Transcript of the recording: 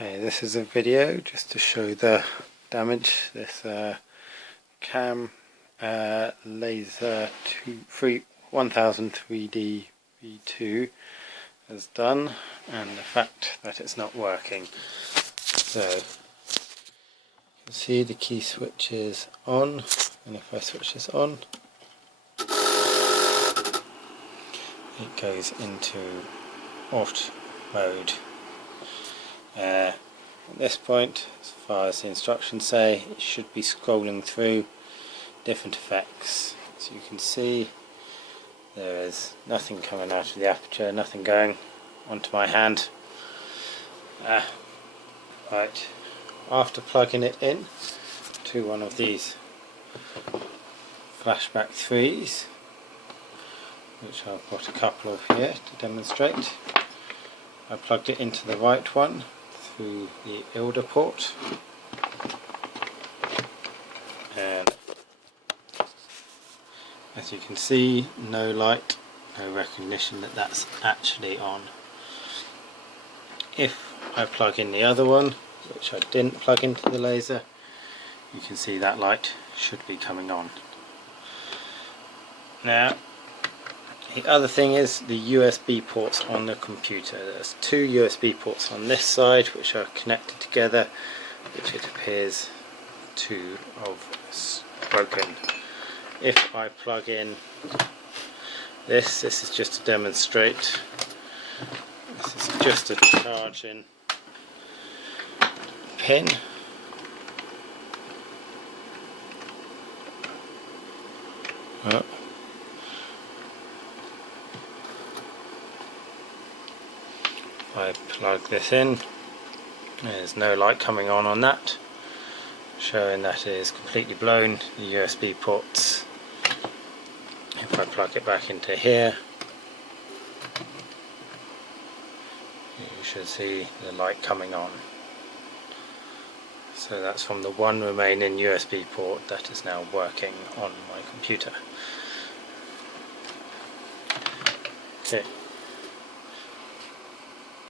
Okay, this is a video just to show the damage this Kam Laser 1000 3D V2 has done, and the fact that it's not working. So you can see the key switch is on, and if I switch this on, it goes into off mode. At this point, as far as the instructions say, it should be scrolling through different effects. As you can see, there is nothing coming out of the aperture, nothing going onto my hand. Right, after plugging it in to one of these flashback 3s, which I've got a couple of here to demonstrate, I plugged it into the right one through the elder port, and as you can see, no light, no recognition that that's actually on. If I plug in the other one, which I didn't plug into the laser, you can see that light should be coming on. Now, the other thing is the USB ports on the computer. There's two USB ports on this side which are connected together, which it appears to have broken. If I plug in this is just to demonstrate. This is just a charging pin. Oh. I plug this in, there's no light coming on that, showing that it is completely blown, the USB ports. If I plug it back into here, you should see the light coming on. So that's from the one remaining USB port that is now working on my computer. Okay.